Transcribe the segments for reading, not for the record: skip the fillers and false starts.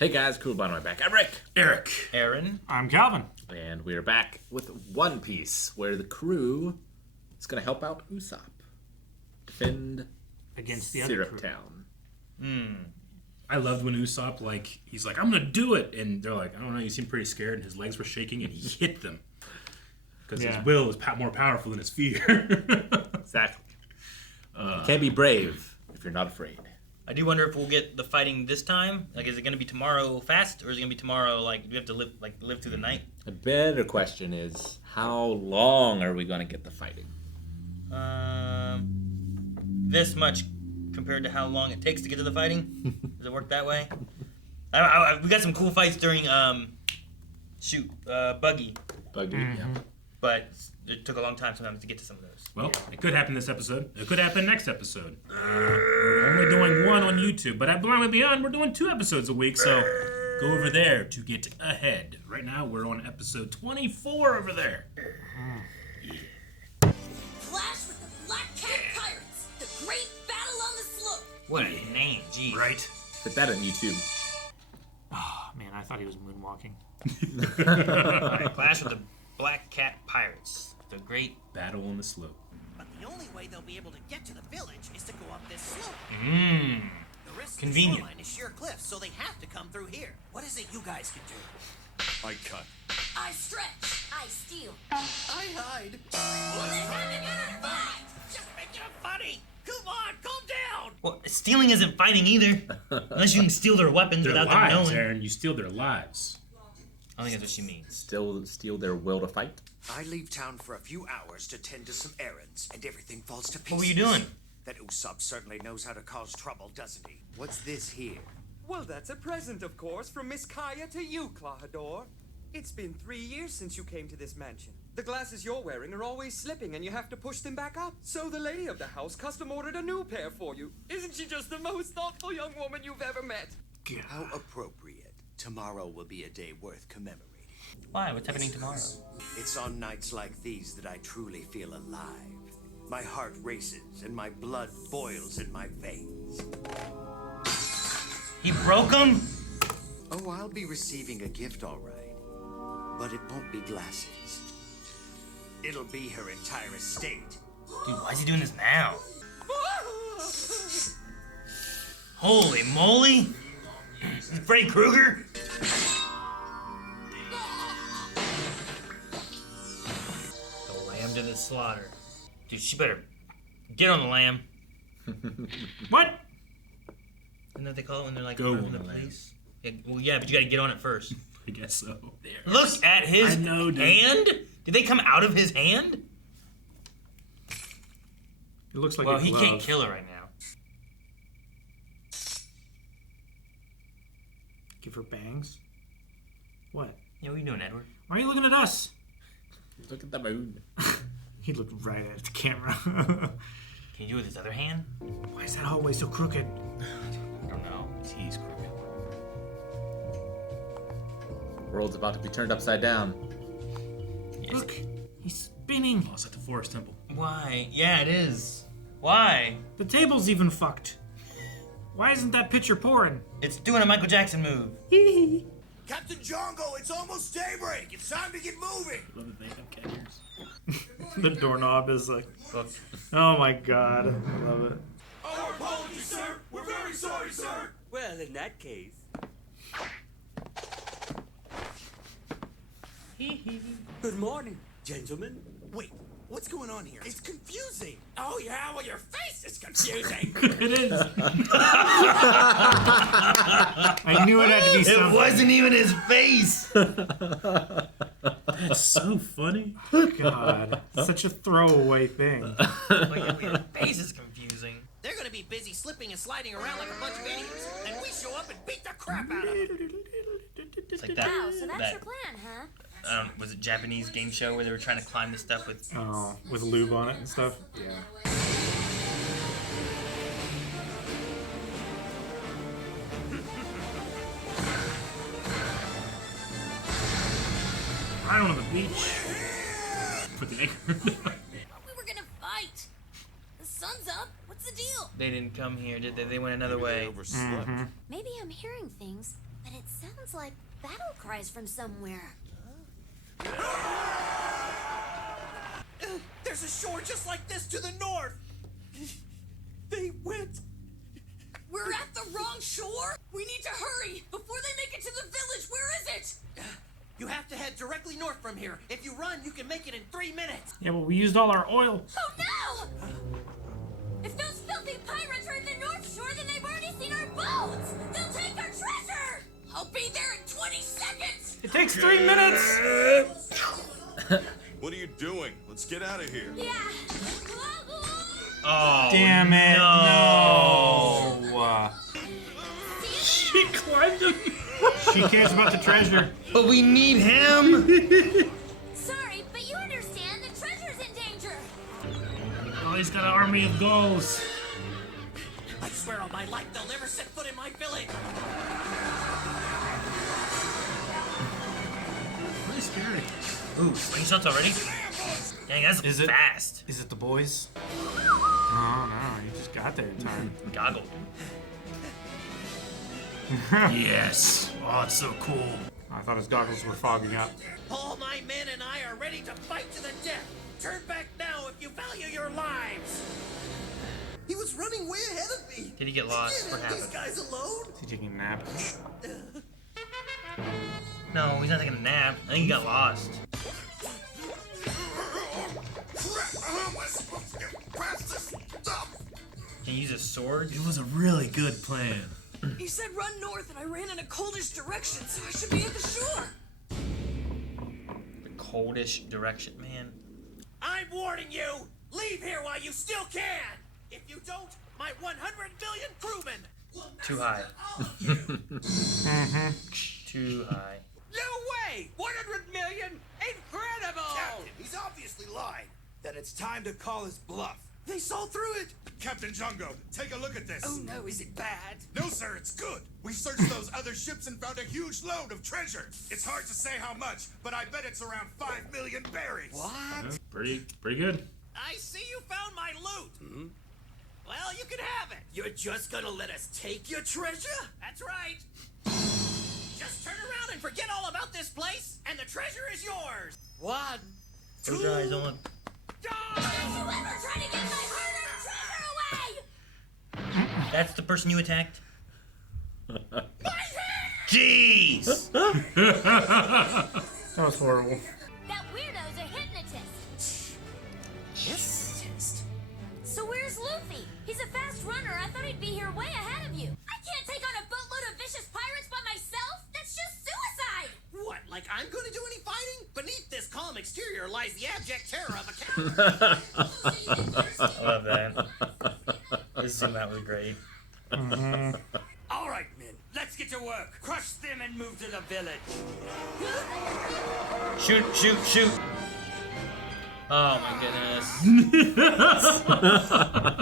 Hey guys, cool bottom my back. I'm Rick. Eric. Aaron. I'm Calvin. And we're back with One Piece, where the crew is going to help out Usopp defend Against the other Syrup crew. Town. I loved when Usopp, he's like, I'm going to do it. And they're like, I don't know, you seem pretty scared. And his legs were shaking and he hit them. Because his will is more powerful than his fear. Exactly. You can't be brave if you're not afraid. I do wonder if we'll get the fighting this time. Like, is it going to be tomorrow fast, or is it going to be tomorrow, do we have to live through the night? A better question is, how long are we going to get the fighting? This much compared to how long it takes to get to the fighting? Does it work that way? We got some cool fights during, Buggy. Yeah. But it took a long time sometimes to get to some of those. Well, it could happen this episode. It could happen next episode. We're only doing one on YouTube, but at Blindly Beyond, we're doing 2 episodes a week, so go over there to get ahead. Right now, we're on episode 24 over there. Clash with the Blackcat Pirates, the great battle on the slope. What a name, geez. Right? Put that on YouTube. Oh, man, I thought he was moonwalking. Alright, Clash with the Blackcat Pirates, the great... Battle on the slope. But the only way they'll be able to get to the village is to go up this slope. The rest Convenient. of the shoreline is sheer cliffs, so they have to come through here. What is it you guys can do? I cut. I stretch. I steal. I hide. Just make it funny. Come on, calm down. Well, stealing isn't fighting either. Unless you can steal their weapons Their without lives, them knowing. Aaron. You steal their lives. I think that's what she means. Still steal their will to fight? I leave town for a few hours to tend to some errands, and everything falls to pieces. What were you doing? That Usopp certainly knows how to cause trouble, doesn't he? What's this here? Well, that's a present, of course, from Miss Kaya to you, Clahador. It's been 3 years since you came to this mansion. The glasses you're wearing are always slipping, and you have to push them back up. So the lady of the house custom-ordered a new pair for you. Isn't she just the most thoughtful young woman you've ever met? How appropriate. Tomorrow will be a day worth commemorating. Why? What's happening tomorrow? It's on nights like these that I truly feel alive. My heart races, and my blood boils in my veins. He broke them? Oh, I'll be receiving a gift, all right. But it won't be glasses. It'll be her entire estate. Dude, why is he doing this now? Holy moly! Is it Freddy Krueger? The lamb to the slaughter. Dude, she better get on the lamb. What? Isn't that what they call it when they're like Go running on the the lamb. police? Yeah, well, yeah, but you gotta get on it first. I guess so. There. Look at his I know, dude. hand! Did they come out of his hand? It looks like Well, a he glove. can't kill her right now. Give her bangs. What? Yeah, what are you doing, Edward? Why are you looking at us? Look at the moon. He looked right at the camera. Can you do it with his other hand? Why is that hallway so crooked? I don't know. He's crooked. World's about to be turned upside down. Yes. Look, he's spinning. Oh, it's at the Forest Temple. Why? Yeah, it is. Why? The table's even fucked. Why isn't that picture pouring? It's doing a Michael Jackson move. Captain Jongo, it's almost daybreak. It's time to get moving. I love that they have cat ears. The doorknob is like, Look. oh my god, I love it. Our apologies, sir. We're very sorry, sir. Well, in that case... Good morning, gentlemen. Wait, what's going on here? It's confusing. Oh yeah, well your face is confusing. It is. I knew it had to be It something. wasn't even his face. That's so funny. God, such a throwaway thing. Like, your face is confusing. They're gonna be busy slipping and sliding around like a bunch of idiots, and we show up and beat the crap out of them. It's like that. Wow, so that's that your plan, huh? was it Japanese game show where they were trying to climb the stuff with? Oh, with lube on it and stuff. Yeah. Right on the beach. Put the anchor. We were gonna fight. The sun's up. What's the deal? They didn't come here, did they? They went another way. Maybe I'm hearing things, but it sounds like battle cries from somewhere. There's a shore just like this to the north. They went. We're at the wrong shore? We need to hurry! Before they make it to the village, where is it? You have to head directly north from here. If you run, you can make it in 3 minutes. Yeah, but we used all our oil. Oh no! If those filthy pirates are at the North Shore, then they've already seen our boats! They'll take our treasure! I'll be there in 20 seconds! It takes 3 minutes! What are you doing? Let's get out of here. Yeah! Oh, Damn it! No! She climbed him. She cares about the treasure. But we need him. Sorry, but you understand the treasure's in danger! Oh, he's got an army of gulls. I swear on my life, they'll never set foot in my village. Pretty scary. Ooh, slingshots already? Dang, that's fast. Is it the boys? Oh no, you just got there in time. Goggle. Yes. Oh, it's so cool. I thought his goggles were fogging up. All my men and I are ready to fight to the death. Turn back now if you value your lives. He was running way ahead of me. Did he get lost? What These happened? guys alone? Is he taking a nap? No, he's not taking a nap. I think he got lost. Can you use his sword? It was a really good plan. He said run north, and I ran in a Coldest Direction, so I should be at the shore! The Coldest Direction, man. I'm warning you. Leave here while you still can. If you don't, my 100 billion crewmen will Too high. Mm-hmm. Too high. No way! 100 million? Incredible! Captain, he's obviously lied. Then it's time to call his bluff. They saw through it. Captain Jungo, take a look at this. Oh no, is it bad? No, sir, it's good. We searched those other ships and found a huge load of treasure. It's hard to say how much, but I bet it's around 5 million berries. What? Yeah, pretty good. I see you found my loot. Well, you can have it. You're just gonna let us take your treasure? That's right. Just turn around and forget all about this place, and the treasure is yours. 1, 2, Close your eyes, don't look. Don't you ever try to get my hard-earned treasure away! That's the person you attacked? Jeez! That was horrible. That weirdo's a hypnotist. Hypnotist? So where's Luffy? He's a fast runner. I thought he'd be here way ahead of you. I can't take on a boatload of vicious pirates by myself. That's just suicide. What, like I'm gonna do any fighting? Beneath this calm exterior lies the abject terror of a captain. I love that. This zoom out was great. All right, men, let's get to work. Crush them and move to the village. Shoot, shoot, shoot! Oh my goodness.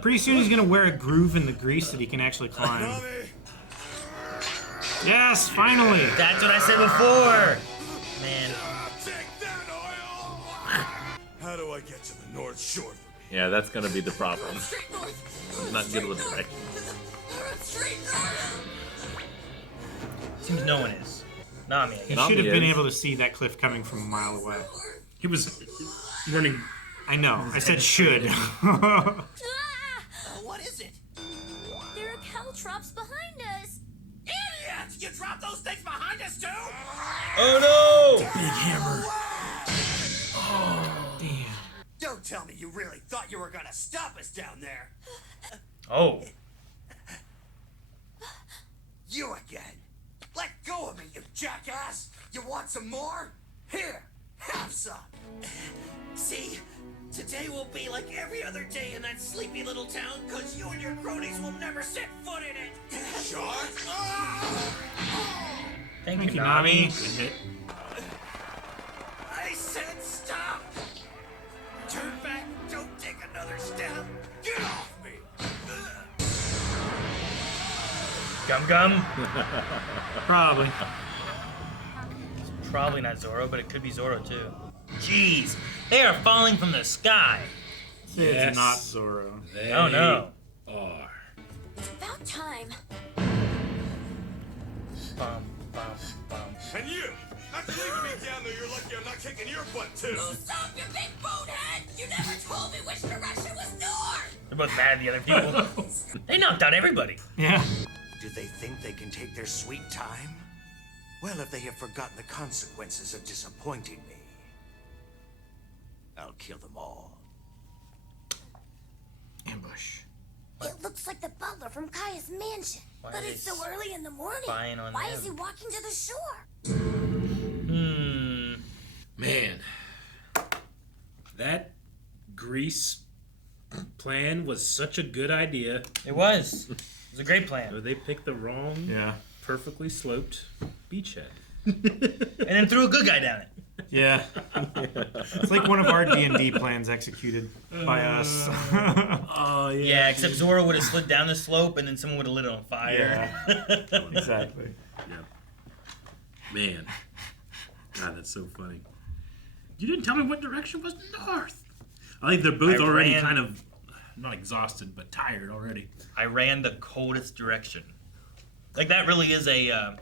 Pretty soon he's gonna wear a groove in the grease that he can actually climb. Yes, finally! That's what I said before! Man. Take that oil! How do I get to the North Shore from here? Yeah, that's gonna be the problem. Straight north. Not good with direction. Straight north. Seems no one is. Nah, man. He Nami should have been is. able to see that cliff coming from a mile away. He was running. I know, I said should. Ah! What is it? There are caltrops behind us. Idiot! You dropped those things behind us too? Oh no! Big hammer. Damn. Don't tell me you really thought you were gonna stop us down there. Oh. You again. Let go of me, you jackass. You want some more? Here, have some. See? Today will be like every other day in that sleepy little town, cause you and your cronies will never set foot in it. Shot? Thank you, Nami. Nami. Good hit. I said stop! Turn back, don't take another step. Get off me! Gum Gum. Probably. Probably not Zoro, but it could be Zoro too. Jeez, they are falling from the sky. Yes. It's not Zoro. They Oh no. are. It's about time. Bum, bum, bum. And you! After leaving me down there, you're lucky I'm not kicking your butt, too! Stop, you big bonehead! You never told me which direction was north! They're both mad at the other people. They knocked out everybody. Yeah. Do they think they can take their sweet time? Well, if they have forgotten the consequences of disappointing me, I'll kill them all. Ambush. It looks like the butler from Kaya's mansion. Why But are it's they so early in the morning. spying on Why them? is he walking to the shore? Man, that grease plan was such a good idea. It was. It was a great plan. But they picked the wrong, Yeah. perfectly sloped beachhead. And then threw a good guy down it. Yeah. It's like one of our D&D plans executed by us. Oh, yeah. Yeah, except Zora would have slid down the slope and then someone would have lit it on fire. Yeah. Exactly. Man. God, that's so funny. You didn't tell me what direction was north. I think they're both I already ran- kind of, not exhausted, but tired already. I ran the coldest direction. Like that really is a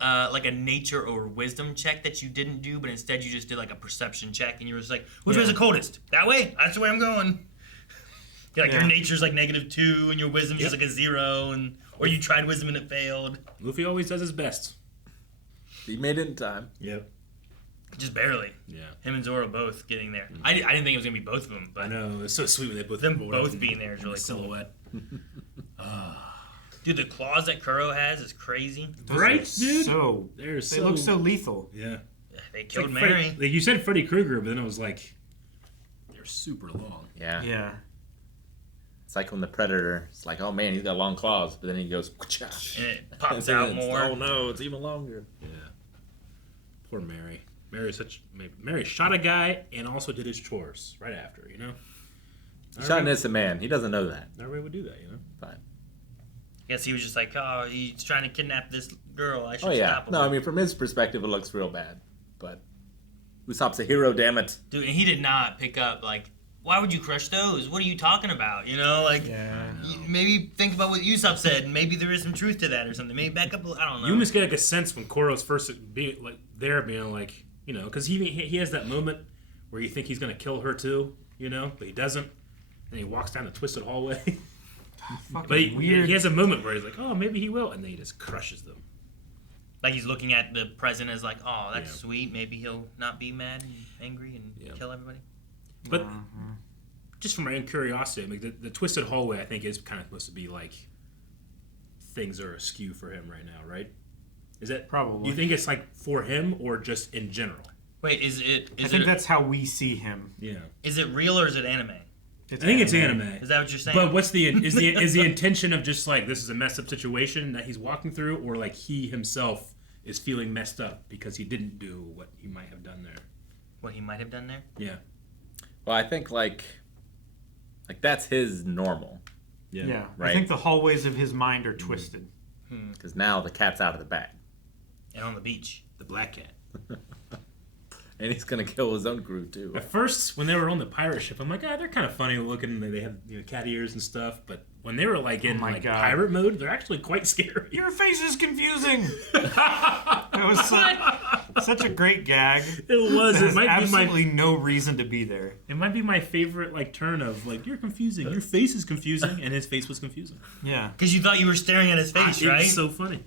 like a nature or wisdom check that you didn't do, but instead you just did like a perception check, and you were just like, which way's the coldest? That way? That's the way I'm going. Yeah, like your nature's like -2, and your wisdom's just like a 0, and or you tried wisdom and it failed. Luffy always does his best. He made it in time. Yep. Just barely. Yeah. Him and Zoro both getting there. I didn't think it was gonna be both of them, but I know, it's so sweet when they both them rolled both up being there is really cool. silhouette. Dude, the claws that Kuro has is crazy. Those Right, are dude? So, They look so lethal. Yeah. They It's like killed Mary. Like you said Freddy Krueger, but then it was like, they're super long. Yeah. Yeah. It's like when the Predator, it's like, oh man, he's got long claws, but then he goes, And it pops out more. Oh no, it's even longer. Yeah. Poor Mary. Mary shot a guy and also did his chores right after, you know? He shot an innocent man. He doesn't know that. Everybody would do that, you know? Fine. Guess he was just like, oh, he's trying to kidnap this girl. I should Oh yeah. stop him. No, I mean from his perspective, it looks real bad. But Usopp's a hero, damn it. Dude, and he did not pick up, like, why would you crush those? What are you talking about? You know, like, maybe think about what Usopp said, and maybe there is some truth to that or something. Maybe back up, I don't know. You almost get like a sense when Kuro's first being like being like, you know, because he has that moment where you think he's gonna kill her too, you know, but he doesn't, and he walks down the twisted hallway. But he has a moment where he's like, oh, maybe he will, and then he just crushes them. Like he's looking at the present as like, oh, that's sweet. Maybe he'll not be mad and angry and kill everybody. But just from my own curiosity, I mean, the twisted hallway, I think, is kind of supposed to be like things are askew for him right now, right? Is that Probably. You think it's like for him or just in general? Wait, is it? I think that's how we see him. Yeah. Is it real or is it anime? I think it's anime. Is that what you're saying? But what's is the intention of just like this is a messed up situation that he's walking through, or like he himself is feeling messed up because he didn't do what he might have done there? What he might have done there? Yeah. Well, I think like that's his normal. Yeah. Right. I think the hallways of his mind are twisted. Because now the cat's out of the bag. And on the beach. The black cat. And he's gonna kill his own crew too. At first, when they were on the pirate ship, I'm like, ah, they're kind of funny looking. They have cat ears and stuff. But when they were like in pirate mode, they're actually quite scary. Your face is confusing. It was such a great gag. It was. There's It might absolutely no reason to be there. It might be my favorite like turn of like you're confusing. Your face is confusing, and his face was confusing. Yeah. Because you thought you were staring at his face, right? It's so funny.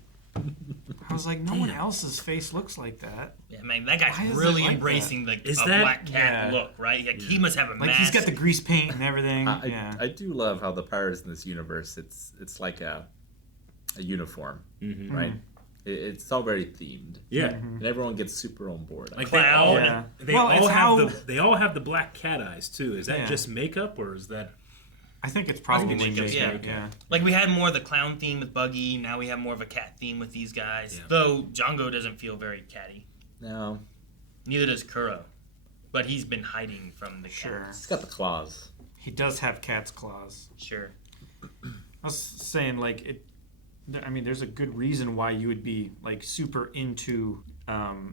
I was like, no one else's face looks like that. Yeah, man, that guy's Why is really it like embracing the Is a that- black cat Yeah. look, right? Like he must have a Like mask. he's got the grease paint and everything. I do love how the pirates in this universe, it's like a uniform, right? It's all very themed. Yeah. And everyone gets super on board. Like Cloud. Yeah. they Well, all it's have they all have the black cat eyes too. Is that Yeah. just makeup or is that? I think it's probably makeup, makeup, yeah. yeah. Like we had more of the clown theme with Buggy. Now we have more of a cat theme with these guys. Yeah. Though Django doesn't feel very catty. No, Neither does Kuro. But he's been hiding from the Sure. cats. he's got the claws. He does have cat's claws. Sure. I was saying, like, I mean, there's a good reason why you would be, like, super into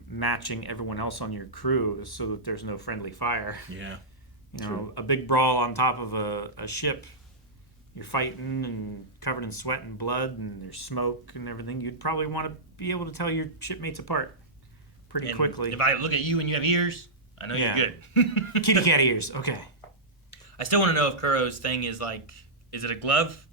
matching everyone else on your crew so that there's no friendly fire. Yeah. You know, a big brawl on top of a ship you're fighting and covered in sweat and blood and there's smoke and everything, you'd probably want to be able to tell your shipmates apart pretty And quickly. If I look at you and you have ears, I know Yeah. you're good. Kitty cat ears. Okay. I still want to know if Kuro's thing is like, is it a glove?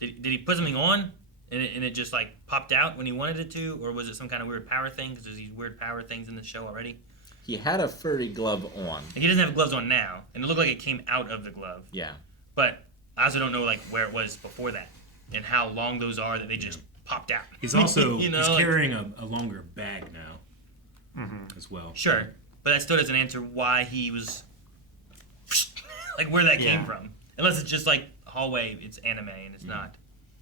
Did he put something on and it just like popped out when he wanted it to, or was it some kind of weird power thing? Because there's these weird power things in the show already. He had a furry glove on. Like, he doesn't have gloves on now, and it looked like it came out of the glove. Yeah. But I also don't know like where it was before that and how long those are that they just popped out. He's also You know, he's like- carrying a longer bag now as well. Sure, but that still doesn't answer why he was like where that came Yeah. from. Unless it's just like hallway, it's anime and it's not.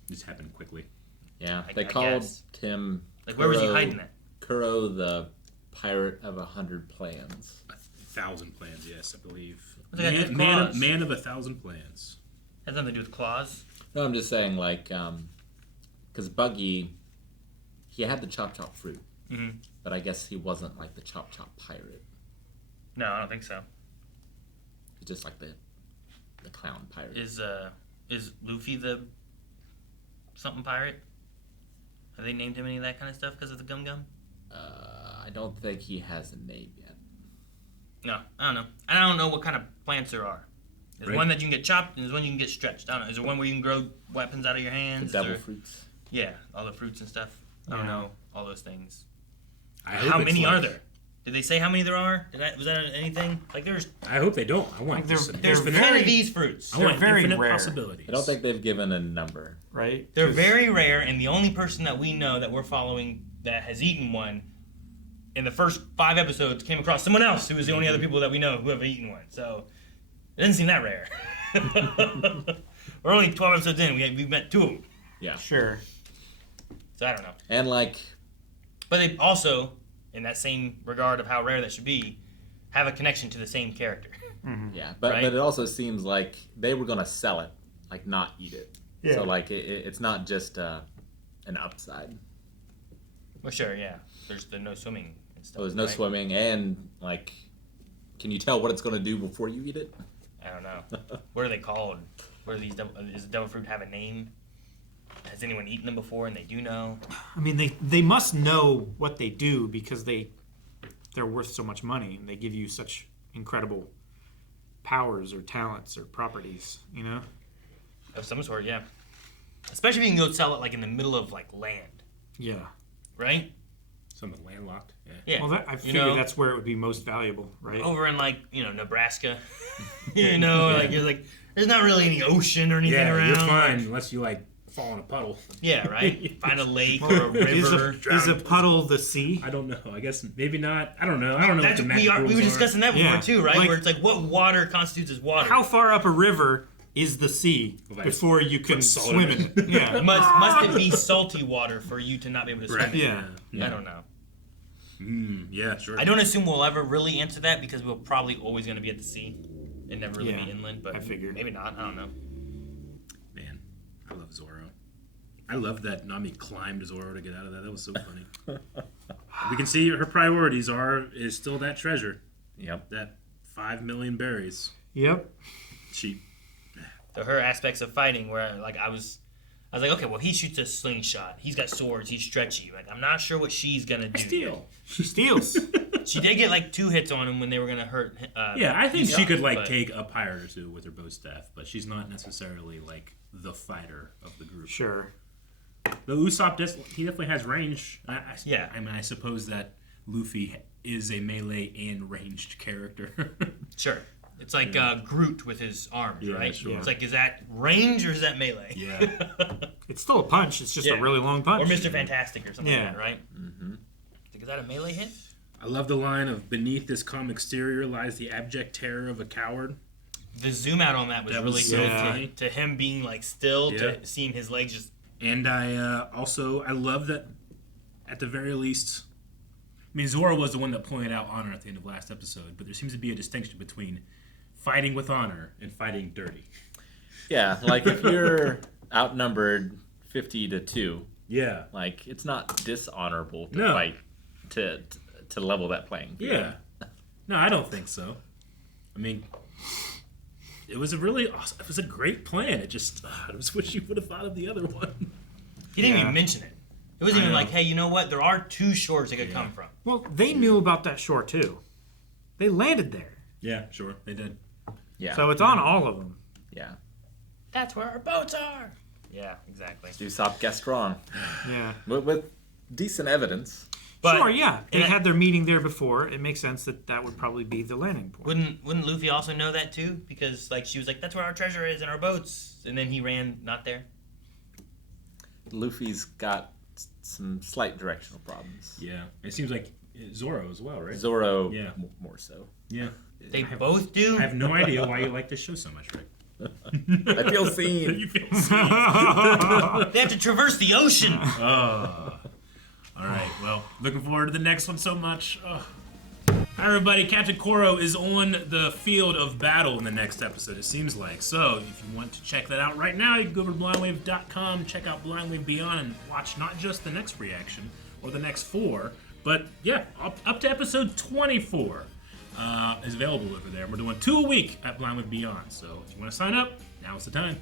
Just happened quickly. Yeah. I They called guess. him. Like where was he Kuro- hiding that? Kuro, the pirate of 100 plans. 1,000 plans, yes, I believe. What's that got to do with Man claws? man of 1,000 plans. Has nothing to do with claws. No, I'm just saying, like, because Buggy, he had the chop chop fruit, Mm-hmm. but I guess he wasn't like the chop chop pirate. No, I don't think so. He's just like the clown pirate. Is Luffy the something pirate? Have they named him any of that kind of stuff because of the gum gum? I don't think he has a name yet. No, I don't know. I don't know what kind of plants there are. There's Right. one that you can get chopped, and there's one you can get stretched. I don't know. Is there one where you can grow weapons out of your The hands? Is devil there- fruits. Yeah, all the fruits and stuff. I don't Yeah. know all those things. I hope How it's many like- are there? Did they say how many there are? Was that anything? Like there's I hope they don't. I want They're- just they're infinite, ten very- of these fruits. I want they're very infinite rare. possibilities. I don't think they've given a number. Right? They're 'Cause- very rare, and the only person that we know that we're following that has eaten one in the first 5 episodes came across someone else who was the only other people that we know who have eaten one. So it doesn't seem that rare. We're only 12 episodes in. We've met 2 of them. Yeah. Sure. So I don't know. And like, But they also, in that same regard of how rare that should be, have a connection to the same character. yeah, but Right? but it also seems like they were gonna sell it, like not eat it. Yeah. So like it's not just an upside. Well, sure, yeah. There's the no swimming and stuff. Oh, there's no right? swimming, and like, can you tell what it's gonna do before you eat it? I don't know. What are they called? What are these? Does the devil fruit have a name? Has anyone eaten them before and they do know? I mean, they must know what they do because they're worth so much money and they give you such incredible powers or talents or properties, you know? Of some sort, yeah. Especially if you can go sell it like in the middle of like land, Yeah. right? Something landlocked. Yeah. Yeah. Well, I You figure know, that's where it would be most valuable, right? over in like Nebraska. You know, like you're like there's not really any ocean or anything Yeah, around. you're fine unless you like fall in a puddle. Yeah, right. Find a lake or a river. Is a puddle the sea? I don't know. I guess maybe not. I don't know. I don't know That's what the we magic were rules discussing that before Yeah. too, right? Like- Where it's like what water constitutes as water. How far up a river is the sea Like, before you can put salt swim in in it? Yeah. must it be salty water for you to not be able to swim? Right. in? Yeah. I don't know. Yeah, sure. I don't assume we'll ever really answer that because we're probably always going to be at the sea and never really Yeah, be inland. But I figured. maybe not. I don't know. Man, I love Zoro. I love that Nami climbed Zoro to get out of that. That was so funny. We can see her priorities is still that treasure. Yep. That 5 million berries. Yep. She So her aspects of fighting, where like I was like, okay, well he shoots a slingshot. He's got swords. He's stretchy. Like I'm not sure what she's gonna do. steal. She steals. She did get like 2 hits on him when they were gonna hurt. Yeah, I think she could like but- take a pirate or 2 with her bow staff, but she's not necessarily like the fighter of the group. Sure. The Usopp he definitely has range. Yeah. I mean, I suppose that Luffy is a melee and ranged character. Sure. It's like Groot with his arms, Yeah, right? sure. It's like, is that range or is that melee? Yeah. It's still a punch. It's just Yeah. a really long punch. Or Mr. Fantastic or something Yeah. like that, right? Mm-hmm. Is that a melee hit? I love the line of "Beneath this calm exterior lies the abject terror of a coward." The zoom out on that was That really was good. so funny. To him being like still, Yeah. to seeing his legs just. And I love that at the very least. I mean, Zoro was the one that pointed out honor at the end of last episode, but there seems to be a distinction between fighting with honor and fighting dirty. Yeah, like if you're outnumbered 50-2, Yeah. like it's not dishonorable to No. fight to level that playing field. Yeah. No, I don't think so. I mean, it was a really awesome, it was a great plan. It just I just wish you would have thought of the other one. He didn't even mention it. It wasn't even know. like, hey, you know what? There are 2 shores it could come from. Well, they knew about that shore too. They landed there, Yeah, sure, they did. Yeah. so it's on all of them. yeah. That's where our boats are. Yeah, exactly. Usopp guessed wrong. Yeah. With decent evidence. But Sure, yeah. They and had their meeting there before. It makes sense that that would probably be the landing point. wouldn't Luffy also know that too? Because like she was like, that's where our treasure is and our boats, and then he ran not there. Luffy's got some slight directional problems. Yeah, it seems like Zoro as well, right? Zoro, Yeah. more so. Yeah. They both do. I have no idea why you like this show so much, Rick. I feel seen. You feel seen. They have to traverse the ocean. All right, well, looking forward to the next one so much. Hi, everybody. Captain Kuro is on the field of battle in the next episode, it seems like. So, if you want to check that out right now, you can go over to blindwave.com, check out Blindwave Beyond, and watch not just the next reaction or the next 4, but, yeah, up to episode 24 is available over there. We're doing 2 a week at Blindwave Beyond. So, if you want to sign up, now's the time.